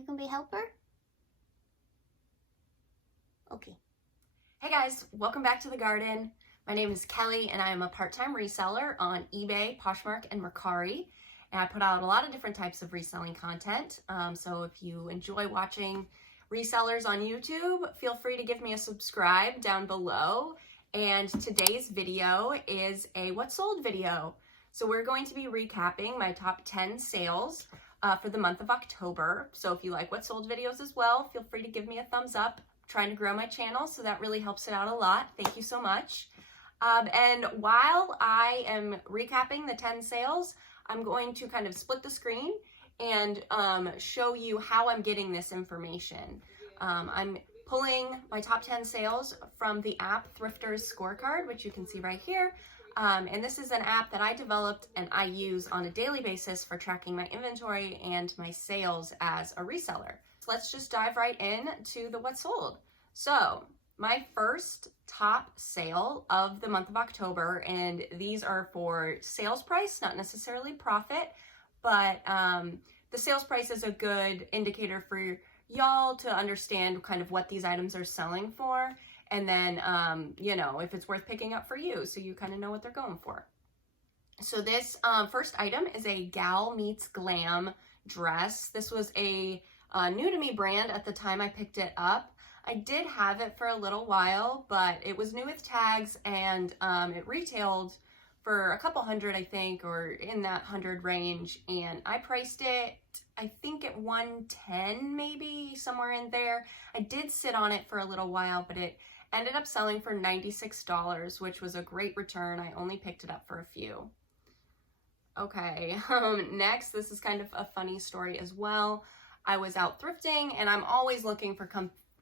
you gonna be a helper? Okay. Hey guys, welcome back to the garden. My name is Kelly and I am a part-time reseller on eBay, Poshmark, and Mercari. And I put out a lot of different types of reselling content. So if you enjoy watching resellers on YouTube, feel free to give me a subscribe down below. And today's video is a what sold video. So we're going to be recapping my top 10 sales for the month of October. So if you like what sold videos as well, feel free to give me a thumbs up. I'm trying to grow my channel, so that really helps it out a lot. Thank you so much. And while I am recapping the 10 sales, I'm going to kind of split the screen and show you how I'm getting this information. I'm pulling my top 10 sales from the app Thrifters Scorecard, which you can see right here. And this is an app that I developed and I use on a daily basis for tracking my inventory and my sales as a reseller. So let's just dive right in to the what sold. So my first top sale of the month of October, and these are for sales price, not necessarily profit, but the sales price is a good indicator for y'all to understand kind of what these items are selling for. And then, you know, if it's worth picking up for you, so you kind of know what they're going for. So this first item is a Gal Meets Glam dress. This was a new to me brand at the time I picked it up. I did have it for a little while, but it was new with tags, and it retailed for a couple hundred, I think, or in that 100 range. And I priced it, I think at 110, maybe somewhere in there. I did sit on it for a little while, but it ended up selling for $96, which was a great return. I only picked it up for a few. Okay, next, this is kind of a funny story as well. I was out thrifting, and I'm always looking for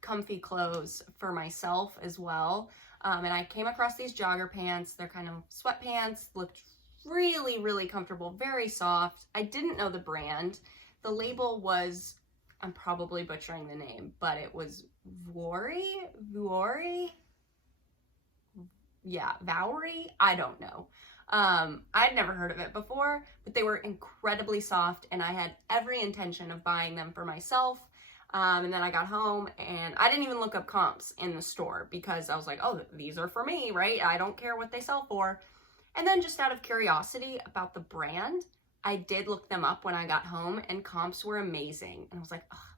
comfy clothes for myself as well. And I came across these jogger pants. They're kind of sweatpants, looked really, really comfortable, very soft. I didn't know the brand. The label was, I'm probably butchering the name, but it was Vuori? Yeah, Vowery? I don't know. I'd never heard of it before, but they were incredibly soft, and I had every intention of buying them for myself. And then I got home and I didn't even look up comps in the store because I was like, oh, these are for me, right? I don't care what they sell for. And then just out of curiosity about the brand, I did look them up when I got home, and comps were amazing. And I was like, oh,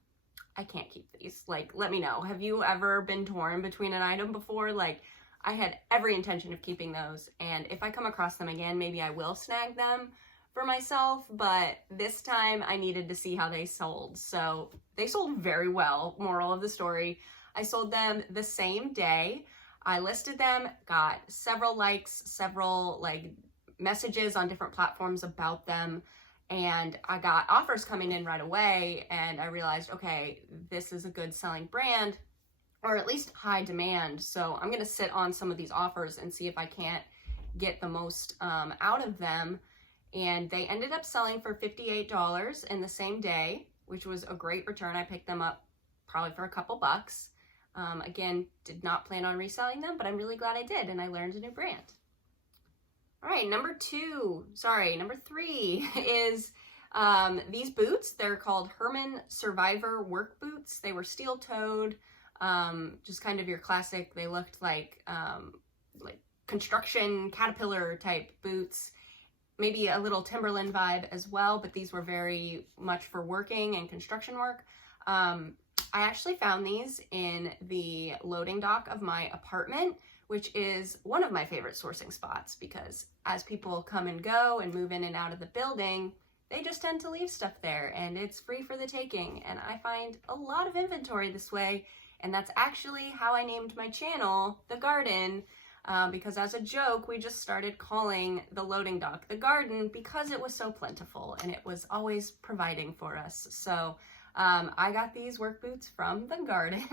I can't keep these. Like, let me know. Have you ever been torn between an item before? Like, I had every intention of keeping those. And if I come across them again, maybe I will snag them for myself, but this time I needed to see how they sold. So they sold very well. Moral of the story, I sold them the same day. I listed them, got several likes, several like messages on different platforms about them, and I got offers coming in right away, and I realized, okay, this is a good selling brand, or at least high demand. So I'm gonna sit on some of these offers and see if I can't get the most out of them. And they ended up selling for $58 in the same day, which was a great return. I picked them up probably for a couple bucks. Again, did not plan on reselling them, but I'm really glad I did, and I learned a new brand. All right, number three is these boots. They're called Herman Survivor work boots. They were steel-toed, just kind of your classic. They looked like construction caterpillar type boots. Maybe a little Timberland vibe as well, but these were very much for working and construction work. I actually found these in the loading dock of my apartment, which is one of my favorite sourcing spots, because as people come and go and move in and out of the building, they just tend to leave stuff there, and it's free for the taking. And I find a lot of inventory this way, and that's actually how I named my channel, The Garden, because as a joke, we just started calling the loading dock the garden because it was so plentiful and it was always providing for us. So I got these work boots from the garden,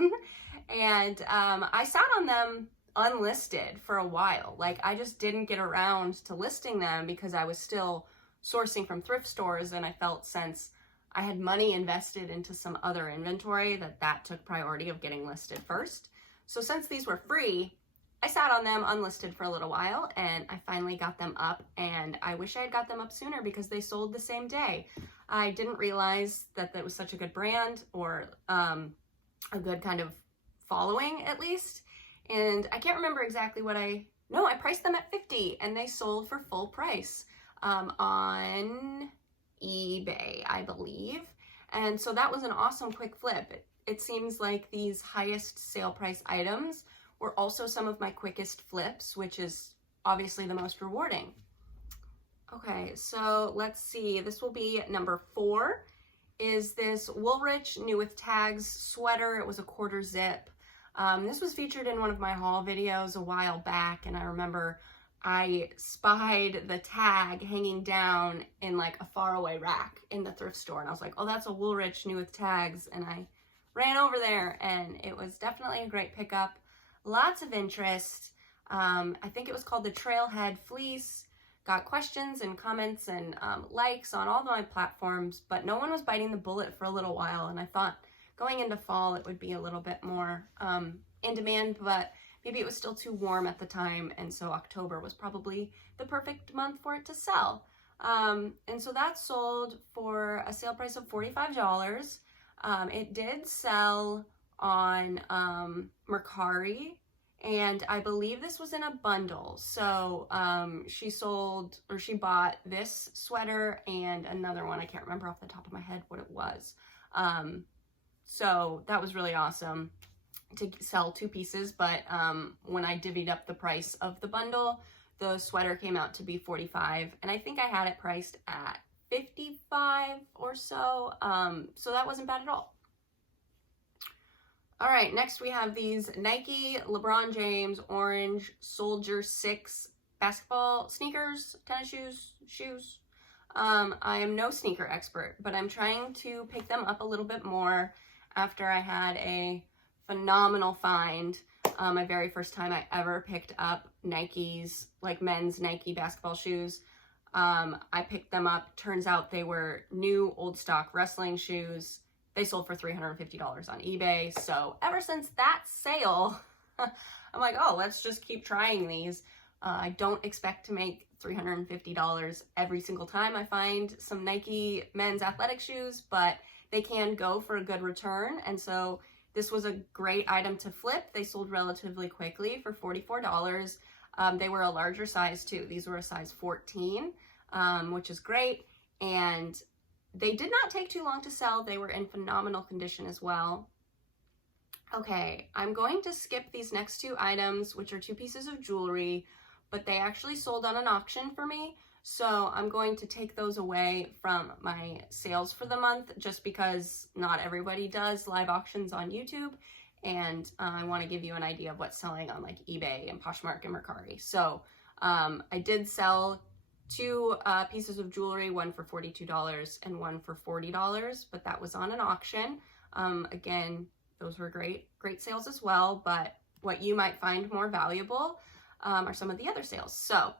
and I sat on them unlisted for a while. Like, I just didn't get around to listing them because I was still sourcing from thrift stores, and I felt since I had money invested into some other inventory that took priority of getting listed first. So since these were free, I sat on them unlisted for a little while, and I finally got them up, and I wish I had got them up sooner because they sold the same day. I didn't realize that that was such a good brand, or a good kind of following at least. And I can't remember exactly what I priced them at $50 and they sold for full price on eBay, I believe. And so that was an awesome quick flip. It seems like these highest sale price items were also some of my quickest flips, which is obviously the most rewarding. Okay, so let's see. This will be number 4. Is this Woolrich new with tags sweater. It was a quarter zip. This was featured in one of my haul videos a while back, and I remember I spied the tag hanging down in like a faraway rack in the thrift store, and I was like, oh, that's a Woolrich new with tags, and I ran over there, and it was definitely a great pickup. Lots of interest. I think it was called the Trailhead Fleece. Got questions and comments and likes on all of my platforms, but no one was biting the bullet for a little while, and I thought going into fall it would be a little bit more in demand, but maybe it was still too warm at the time, and so October was probably the perfect month for it to sell. And so that sold for a sale price of $45. It did sell on Mercari, and I believe this was in a bundle. So she bought this sweater and another one. I can't remember off the top of my head what it was. So that was really awesome to sell 2 pieces, but when I divvied up the price of the bundle, the sweater came out to be $45, and I think I had it priced at $55 or so. So that wasn't bad at all. All right, next we have these Nike LeBron James Orange Soldier 6 basketball sneakers, tennis shoes. I am no sneaker expert, but I'm trying to pick them up a little bit more after I had a phenomenal find. My very first time I ever picked up Nikes, like men's Nike basketball shoes. I picked them up. Turns out they were new old stock wrestling shoes. They sold for $350 on eBay. So ever since that sale, I'm like, oh, let's just keep trying these. I don't expect to make $350 every single time I find some Nike men's athletic shoes, but they can go for a good return. And so this was a great item to flip. They sold relatively quickly for $44. They were a larger size too. These were a size 14, which is great. And they did not take too long to sell. They were in phenomenal condition as well. Okay, I'm going to skip these next 2 items, which are 2 pieces of jewelry, but they actually sold on an auction for me. So I'm going to take those away from my sales for the month, just because not everybody does live auctions on YouTube. And I want to give you an idea of what's selling on like eBay and Poshmark and Mercari. So I did sell 2 pieces of jewelry, one for $42 and one for $40, but that was on an auction. Again, those were great sales as well, but what you might find more valuable are some of the other sales. So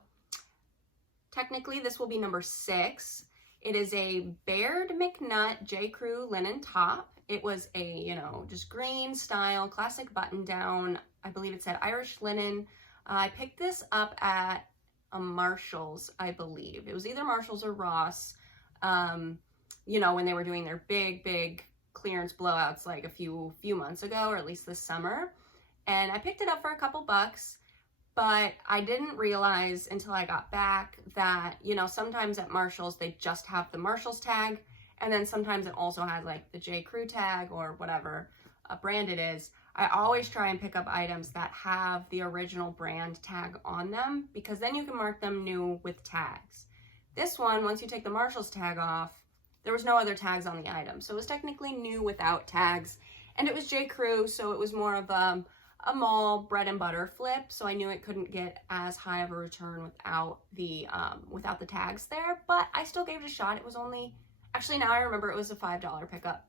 technically this will be number 6. It is a Baird McNutt J. Crew linen top. It was a, just green style, classic button down. I believe it said Irish linen. I picked this up at a Marshall's, I believe. It was either Marshall's or Ross, when they were doing their big clearance blowouts like a few months ago, or at least this summer. And I picked it up for a couple bucks, but I didn't realize until I got back that, sometimes at Marshall's, they just have the Marshall's tag, and then sometimes it also has like the J. Crew tag or whatever brand it is. I always try and pick up items that have the original brand tag on them, because then you can mark them new with tags. This one, once you take the Marshall's tag off, there was no other tags on the item. So it was technically new without tags, and it was J. Crew, so it was more of a mall bread and butter flip. So I knew it couldn't get as high of a return without the tags there, but I still gave it a shot. It was only, actually now I remember, it was a $5 pickup.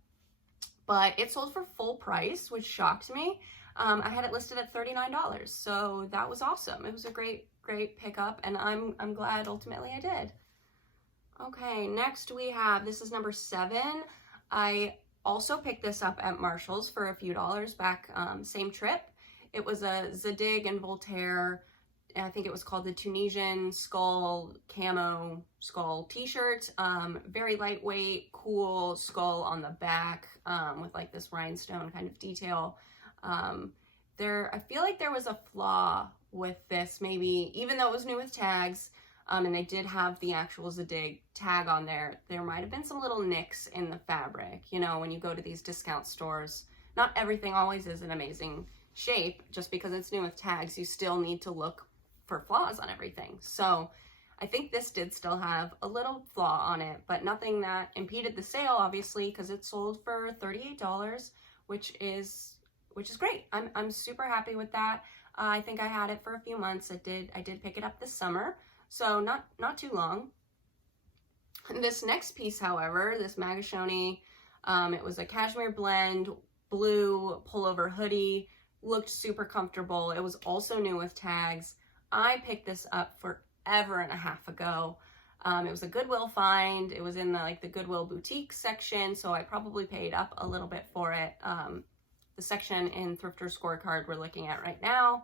But it sold for full price, which shocked me. I had it listed at $39, so that was awesome. It was a great pickup, and I'm glad ultimately I did. Okay, next we have, this is number 7. I also picked this up at Marshall's for a few dollars back, same trip. It was a Zadig and Voltaire I think it was called the Tunisian skull camo skull t-shirt. Very lightweight, cool skull on the back with like this rhinestone kind of detail. I feel like there was a flaw with this, maybe, even though it was new with tags, and they did have the actual Zadig tag on there, there might have been some little nicks in the fabric. You know, when you go to these discount stores, not everything always is an amazing shape. Just because it's new with tags, you still need to look for flaws on everything. So I think this did still have a little flaw on it, but nothing that impeded the sale, obviously, because it sold for $38, which is great. I'm super happy with that. I think I had it for a few months. I did pick it up this summer, so not too long. This next piece, however, this Magashoni, it was a cashmere blend, blue pullover hoodie, looked super comfortable. It was also new with tags. I picked this up forever and a half ago. It was a Goodwill find. It was in the Goodwill boutique section, so I probably paid up a little bit for it. The section in Thrifters Scorecard we're looking at right now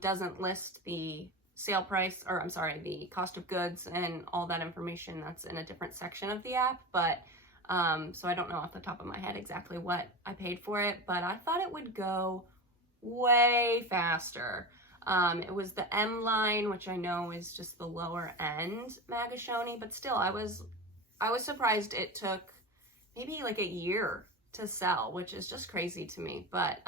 doesn't list the sale price, or I'm sorry, the cost of goods and all that information. That's in a different section of the app, but so I don't know off the top of my head exactly what I paid for it, but I thought it would go way faster. It was the M line, which I know is just the lower end Magashoni, but still I was surprised it took maybe like a year to sell, which is just crazy to me. But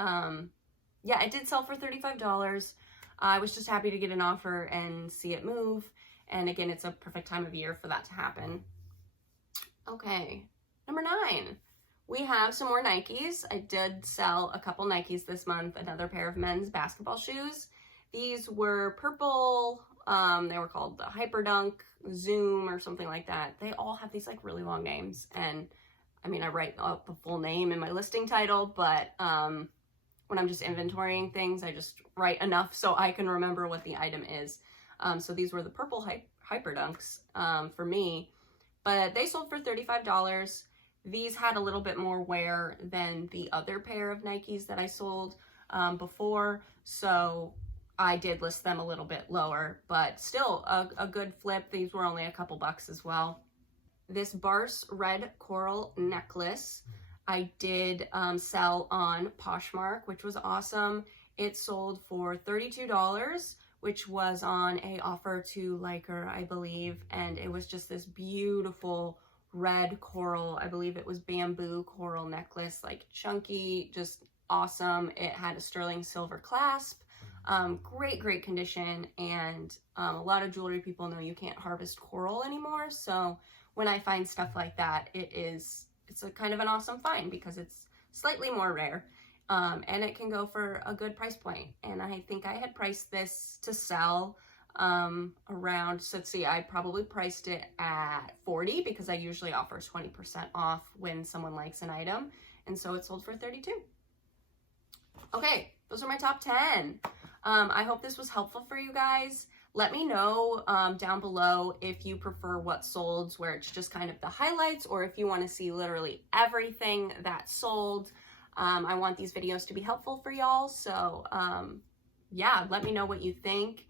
yeah, it did sell for $35. I was just happy to get an offer and see it move. And again, it's a perfect time of year for that to happen. Okay, number 9. We have some more Nikes. I did sell a couple Nikes this month, another pair of men's basketball shoes. These were purple. They were called the Hyperdunk Zoom or something like that. They all have these like really long names, and I mean, I write out the full name in my listing title, but when I'm just inventorying things, I just write enough so I can remember what the item is. So these were the purple Hyperdunks for me, but they sold for $35. These had a little bit more wear than the other pair of Nikes that I sold before, so I did list them a little bit lower, but still a good flip. These were only a couple bucks as well. This Barse red coral necklace I did sell on Poshmark, which was awesome. It sold for $32, which was on a offer to Liker, I believe, and it was just this beautiful red coral, I believe it was bamboo coral necklace, like chunky, just awesome. It had a sterling silver clasp, great condition, and a lot of jewelry people know you can't harvest coral anymore, so when I find stuff like that, it's a kind of an awesome find because it's slightly more rare, and it can go for a good price point. And I think I had priced this to sell around, so let's see, I probably priced it at $40 because I usually offer 20% off when someone likes an item, and so it sold for $32. Okay, those are my top 10. I hope this was helpful for you guys. Let me know down below if you prefer what sold, where it's just kind of the highlights, or if you want to see literally everything that sold. I want these videos to be helpful for y'all, so yeah, let me know what you think.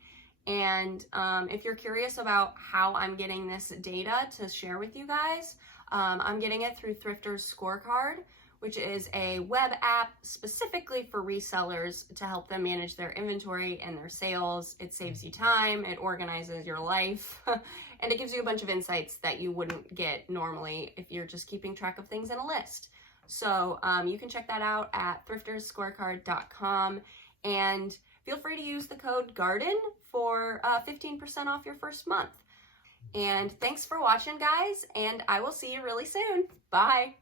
And if you're curious about how I'm getting this data to share with you guys, I'm getting it through Thrifters Scorecard, which is a web app specifically for resellers to help them manage their inventory and their sales. It saves you time, it organizes your life, and it gives you a bunch of insights that you wouldn't get normally if you're just keeping track of things in a list. So you can check that out at thriftersscorecard.com, and feel free to use the code GARDEN for 15% off your first month. And thanks for watching, guys, and I will see you really soon. Bye.